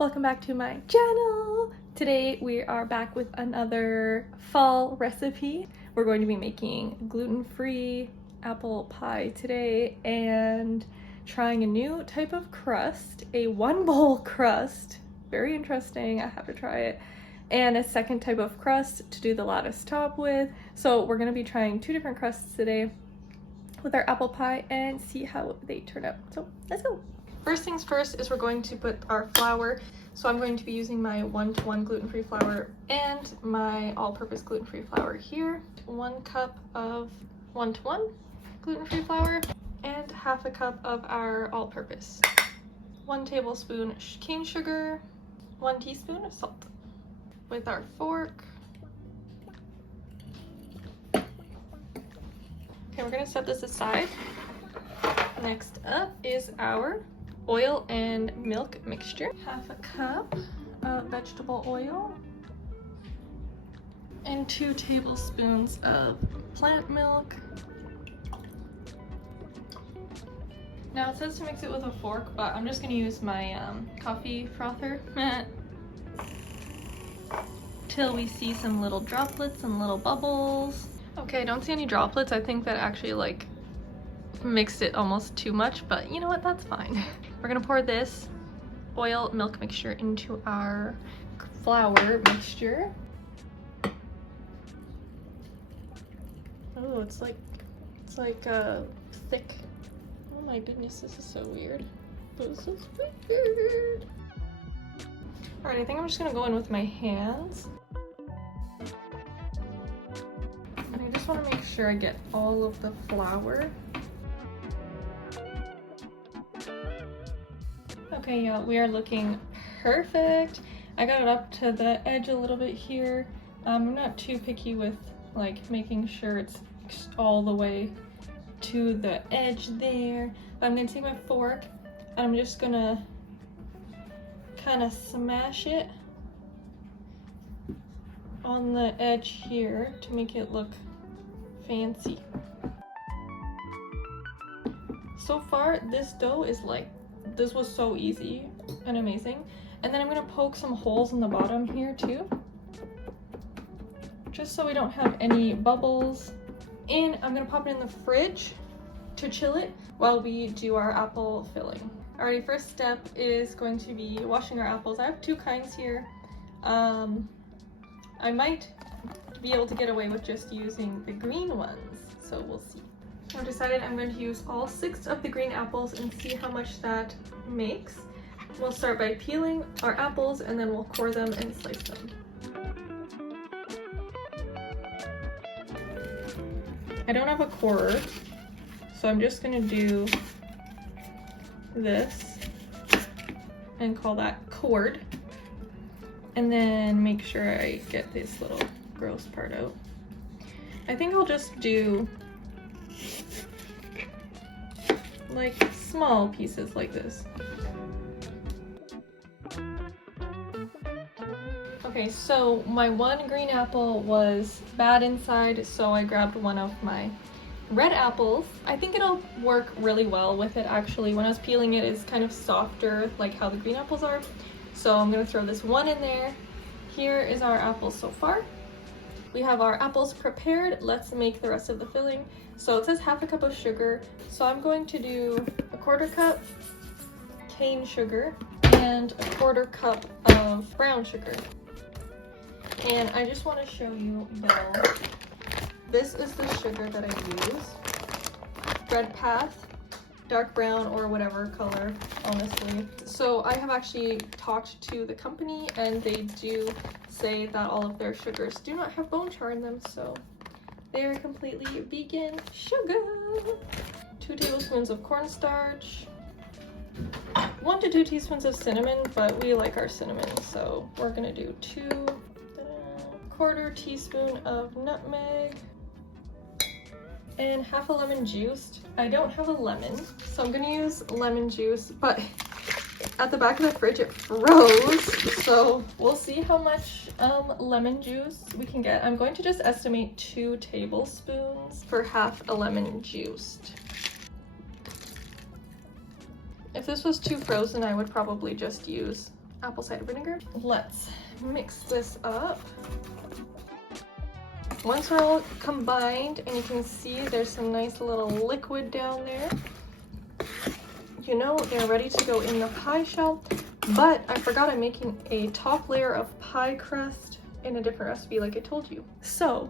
Welcome back to my channel. Today we are back with another fall recipe. We're going to be making gluten-free apple pie today and trying a new type of crust, a one bowl crust. Very interesting, I have to try it. And a second type of crust to do the lattice top with. So we're gonna be trying two different crusts today with our apple pie and see how they turn out. So let's go. First things first is we're going to put our flour. So I'm going to be using my 1-to-1 gluten-free flour and my all-purpose gluten-free flour here. 1 cup of 1-to-1 gluten-free flour and half a cup of our all-purpose. 1 tablespoon cane sugar, 1 teaspoon of salt. With our fork. Okay, we're gonna set this aside. Next up is our oil and milk mixture. Half a cup of vegetable oil and 2 tablespoons of plant milk. Now it says to mix it with a fork, but I'm just gonna use my coffee frother till we see some little droplets and little bubbles. Okay, I don't see any droplets. I think that actually like mixed it almost too much, but you know what, that's fine. We're gonna pour this oil milk mixture into our flour mixture. Oh, it's like thick. Oh my goodness, this is so weird. This is weird. All right, I think I'm just gonna go in with my hands. And I just wanna make sure I get all of the flour. Okay, yeah, we are looking perfect. I got it up to the edge a little bit here. I'm not too picky with like making sure it's all the way to the edge there. But I'm gonna take my fork and I'm just gonna kind of smash it on the edge here to make it look fancy. So far, this dough is like, this was so easy and amazing. And then I'm gonna poke some holes in the bottom here too, just so we don't have any bubbles. And I'm gonna pop it in the fridge to chill it while we do our apple filling. Alrighty, first step is going to be washing our apples. I have 2 kinds here. I might be able to get away with just using the green ones, so we'll see. I've decided I'm going to use all 6 of the green apples and see how much that makes. We'll start by peeling our apples and then we'll core them and slice them. I don't have a corer, so I'm just going to do this and call that cord. And then make sure I get this little gross part out. I think I'll just do like small pieces like this. Okay, so my 1 green apple was bad inside, so I grabbed one of my red apples. I think it'll work really well with it actually. When I was peeling it, it's kind of softer like how the green apples are. So I'm gonna throw this one in there. Here is our apples so far. We have our apples prepared. Let's make the rest of the filling. So it says half a cup of sugar. So I'm going to do a 1/4 cup cane sugar and a 1/4 cup of brown sugar. And I just want to show you though, this is the sugar that I use. Red Path, dark brown, or whatever color, honestly. So I have actually talked to the company and they do say that all of their sugars do not have bone char in them, so they are completely vegan sugar. 2 tablespoons of cornstarch, 1 to 2 teaspoons of cinnamon, but we like our cinnamon, so we're gonna do 2. 1/4 teaspoon of nutmeg, and half a lemon juiced. I don't have a lemon, so I'm gonna use lemon juice, but at the back of the fridge it froze, so we'll see how much lemon juice we can get. I'm going to just estimate 2 tablespoons for half a lemon juiced. If this was too frozen, I would probably just use apple cider vinegar. Let's mix this up. Once they're all combined, and you can see there's some nice little liquid down there, you know they're ready to go in the pie shell. But I forgot I'm making a top layer of pie crust in a different recipe like I told you. So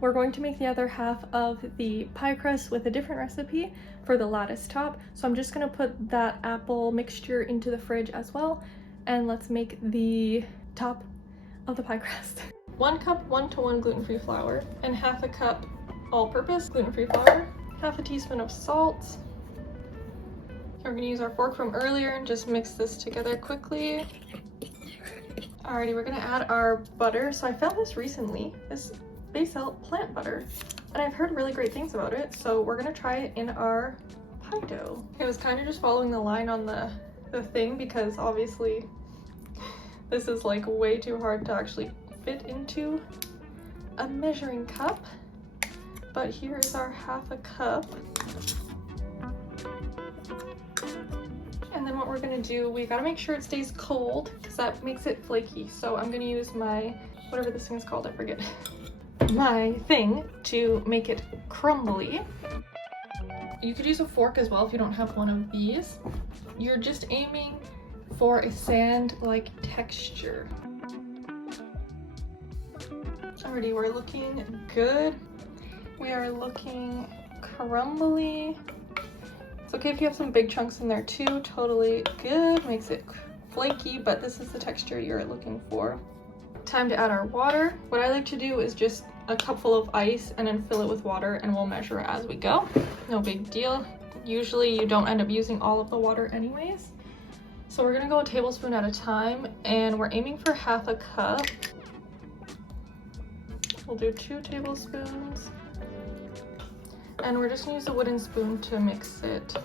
we're going to make the other half of the pie crust with a different recipe for the lattice top. So I'm just gonna put that apple mixture into the fridge as well. And let's make the top of the pie crust. 1 cup 1-to-1 gluten-free flour and half a cup all-purpose gluten-free flour, half a teaspoon of salt. We're gonna use our fork from earlier and just mix this together quickly. Alrighty, we're gonna add our butter. So I found this recently. They sell plant butter, and I've heard really great things about it. So we're gonna try it in our pie dough. I was kind of just following the line on the thing because obviously this is like way too hard to actually fit into a measuring cup. But here is our half a cup. And then what we're gonna do, we gotta make sure it stays cold because that makes it flaky. So I'm gonna use my, whatever this thing is called, I forget, my thing to make it crumbly. You could use a fork as well if you don't have one of these. You're just aiming for a sand-like texture. Alrighty, we're looking good. We are looking crumbly. It's okay if you have some big chunks in there too, totally good. Makes it flaky, but this is the texture you're looking for. Time to add our water. What I like to do is just a cupful of ice and then fill it with water, and we'll measure it as we go. No big deal. Usually you don't end up using all of the water anyways. So we're gonna go a tablespoon at a time, and we're aiming for half a cup. We'll do 2 tablespoons. And we're just gonna use a wooden spoon to mix it.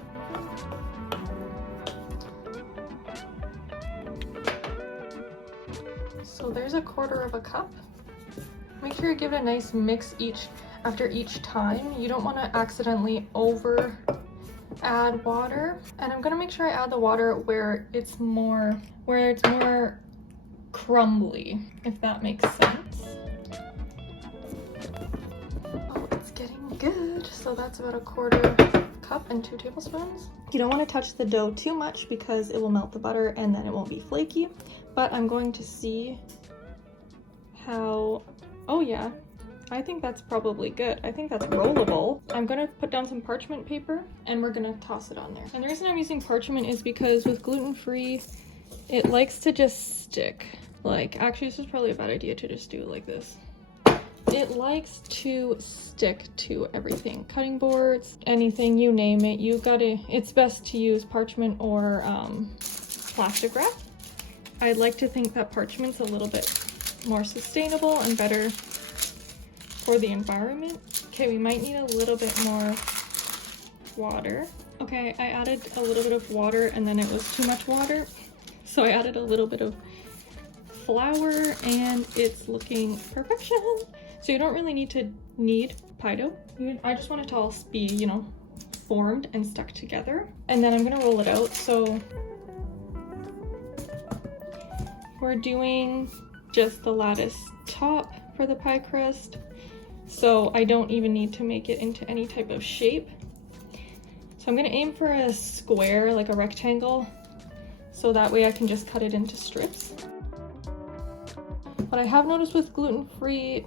So there's a 1/4 of a cup. Make sure you give it a nice mix after each time. You don't want to accidentally over add water. And I'm gonna make sure I add the water where it's more crumbly, if that makes sense. Oh, it's getting good. So that's about a 1/4 cup and 2 tablespoons. You don't want to touch the dough too much because it will melt the butter and then it won't be flaky. But I'm going to see how, oh yeah, I think that's probably good. I think that's rollable. I'm gonna put down some parchment paper and we're gonna toss it on there. And the reason I'm using parchment is because with gluten-free, it likes to just stick. Like, actually this is probably a bad idea to just do it like this. It likes to stick to everything. Cutting boards, anything, you name it. It's best to use parchment or plastic wrap. I'd like to think that parchment's a little bit more sustainable and better for the environment. Okay, we might need a little bit more water. Okay, I added a little bit of water and then it was too much water. So I added a little bit of flour and it's looking perfection. So you don't really need pie dough. I just want it to all be, you know, formed and stuck together. And then I'm gonna roll it out. So we're doing just the lattice top for the pie crust. So I don't even need to make it into any type of shape. So I'm gonna aim for a square, like a rectangle, so that way I can just cut it into strips. What I have noticed with gluten-free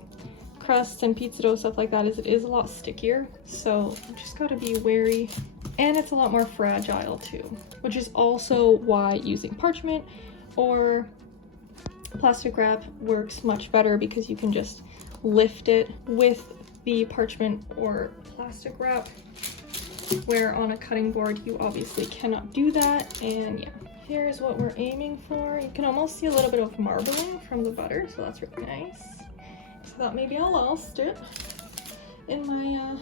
crusts and pizza dough, stuff like that, is it is a lot stickier. So you just gotta be wary. And it's a lot more fragile too, which is also why using parchment or plastic wrap works much better, because you can just lift it with the parchment or plastic wrap, where on a cutting board you obviously cannot do that. And yeah, here's what we're aiming for. You can almost see a little bit of marbling from the butter, so that's really nice. So that maybe I lost it in my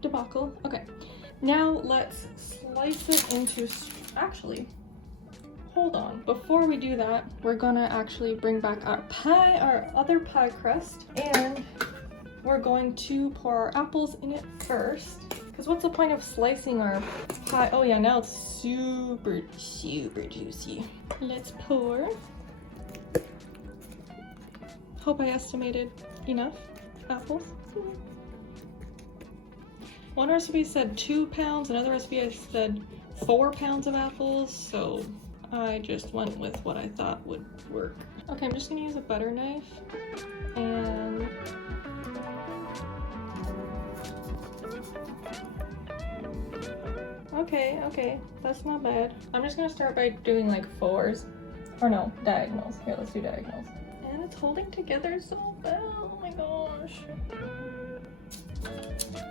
debacle. Okay, now let's slice it into, actually, hold on. Before we do that, we're gonna actually bring back our other pie crust, and we're going to pour our apples in it first. Because what's the point of slicing our pie? Oh yeah, now it's super, super juicy. Let's pour. Hope I estimated enough apples. One recipe said 2 pounds, another recipe I said 4 pounds of apples, so I just went with what I thought would work. Okay, I'm just gonna use a butter knife and okay, that's not bad. I'm just gonna start by doing like 4s, or no, diagonals. Here, let's do diagonals. And it's holding together so well, oh my gosh.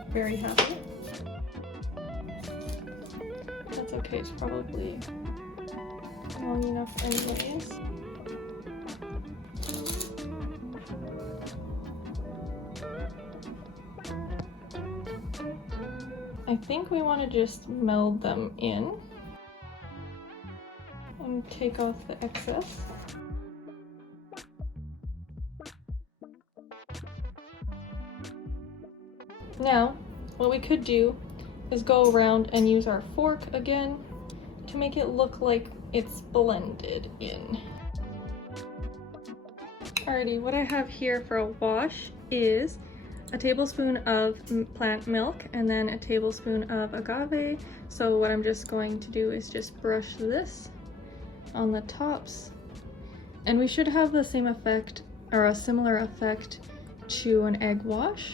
Very happy. That's okay, it's probably long enough anyways. I think we want to just meld them in and take off the excess. Now, what we could do is go around and use our fork again to make it look like it's blended in. Alrighty, what I have here for a wash is a tablespoon of plant milk and then a tablespoon of agave. So what I'm just going to do is just brush this on the tops. And we should have the same effect, or a similar effect, to an egg wash.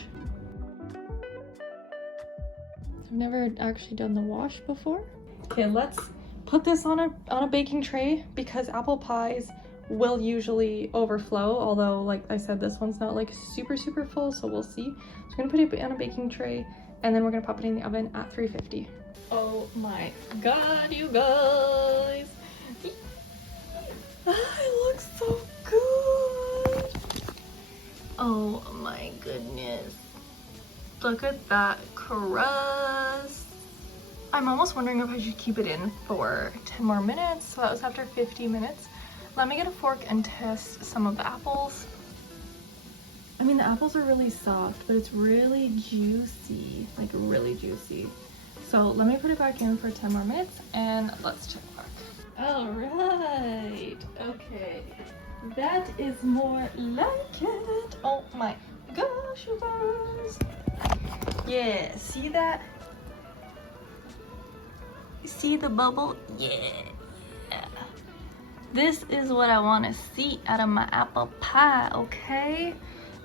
I've never actually done the wash before. Okay, let's put this on a baking tray because apple pies will usually overflow, although like I said, this one's not like super full, so we'll see. So we're gonna put it on a baking tray and then we're gonna pop it in the oven at 350. Oh my god, you guys! It looks so good! Oh my goodness. Look at that crust. I'm almost wondering if I should keep it in for 10 more minutes. So that was after 50 minutes. Let me get a fork and test some of the apples. I mean, the apples are really soft, but it's really juicy, like really juicy. So let me put it back in for 10 more minutes and let's check back. All right, okay. That is more like it. Oh my gosh, you guys. Yeah, see that? See the bubble? Yeah. This is what I want to see out of my apple pie, okay?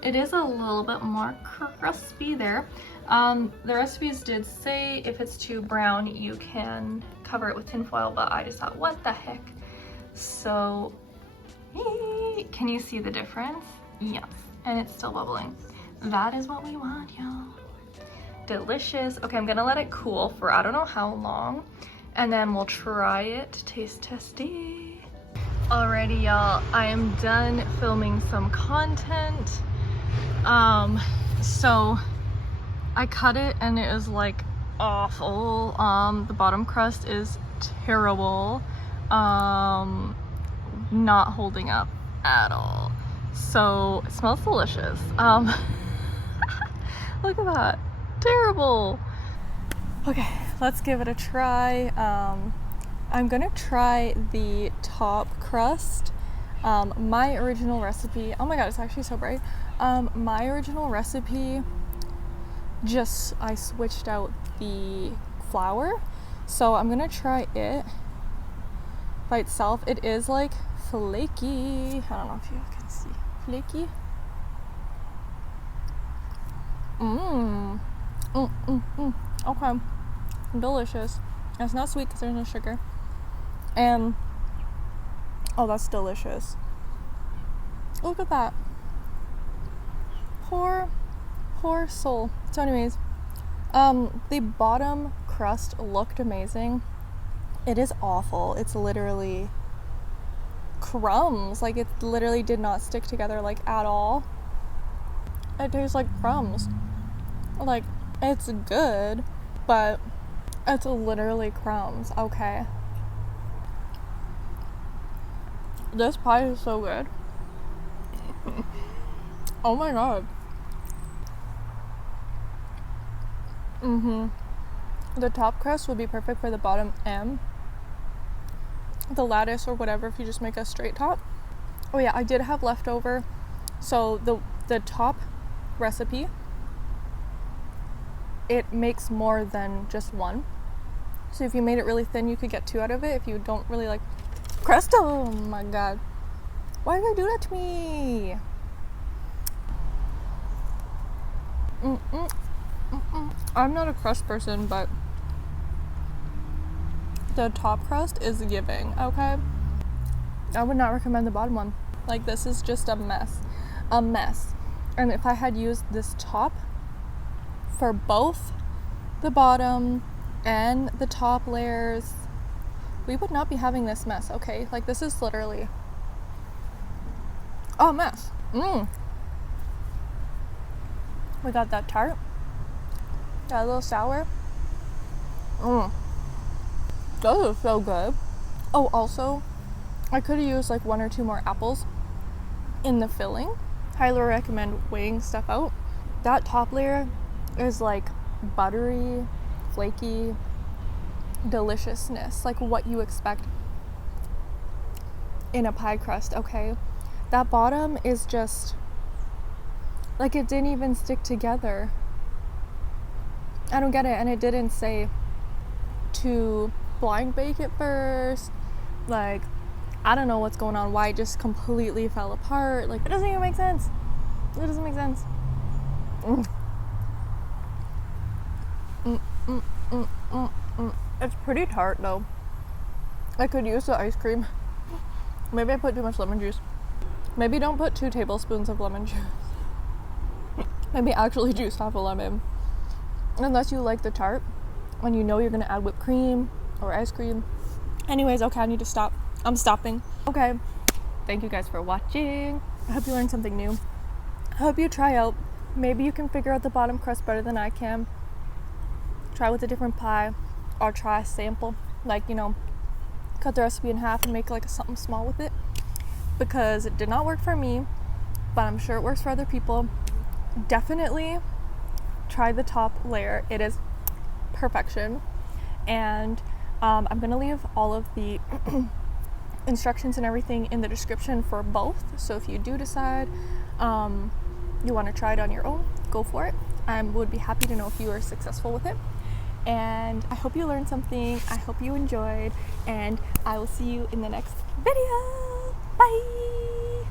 It is a little bit more crispy there. The recipes did say if it's too brown, you can cover it with tin foil, but I just thought, what the heck? So, can you see the difference? Yes, and it's still bubbling. That is what we want, y'all. Delicious. Okay, I'm gonna let it cool for I don't know how long, and then we'll try it. Taste testy. Alrighty, y'all, I am done filming some content. So I cut it and it was like awful. The bottom crust is terrible. Not holding up at all. So it smells delicious. Look at that. Terrible. Okay, let's give it a try. I'm gonna try the top crust. My original recipe, oh my god, it's actually so bright. My original recipe, I switched out the flour. So I'm gonna try it by itself. It is like flaky. I don't know if you can see. Flaky. Okay. Delicious. It's not sweet because there's no sugar. And oh, that's delicious. Look at that. Poor soul. So anyways, the bottom crust looked amazing. It is awful. It's literally crumbs. Like, it literally did not stick together like at all. It tastes like crumbs. Like, it's good, but it's literally crumbs. Okay. This pie is so good. Oh my god. The top crust would be perfect for the bottom M. The lattice or whatever if you just make a straight top. Oh yeah, I did have leftover So the top recipe, it makes more than just one. So if you made it really thin, you could get 2 out of it. If you don't really like crust, oh my god, why did I do that to me? I'm not a crust person, but the top crust is giving, okay? I would not recommend the bottom one. Like, this is just a mess. A mess. And if I had used this top for both the bottom and the top layers, we would not be having this mess, okay? Like, this is literally a mess. We got that tart, got a little sour. Those are so good. Oh, also, I could have used like 1 or 2 more apples in the filling. Highly recommend weighing stuff out. That top layer is like buttery, flaky deliciousness, like what you expect in a pie crust, okay? That bottom is just like, it didn't even stick together. I don't get it. And it didn't say to blind bake it first. Like, I don't know what's going on, why it just completely fell apart. Like, it doesn't even make sense. It doesn't make sense. It's pretty tart though. I could use the ice cream. Maybe I put too much lemon juice. Maybe don't put 2 tablespoons of lemon juice. Maybe actually juice half a lemon. Unless you like the tart and you know you're gonna add whipped cream or ice cream. Anyways, okay, I need to stop. I'm stopping. Okay, thank you guys for watching. I hope you learned something new. I hope you try out. Maybe you can figure out the bottom crust better than I can. Try with a different pie, or try a sample. Like, you know, cut the recipe in half and make like something small with it. Because it did not work for me, but I'm sure it works for other people. Definitely try the top layer. It is perfection. And I'm gonna leave all of the instructions and everything in the description for both. So if you do decide you want to try it on your own, go for it. I would be happy to know if you were successful with it. And I hope you learned something. I hope you enjoyed, and I will see you in the next video. Bye.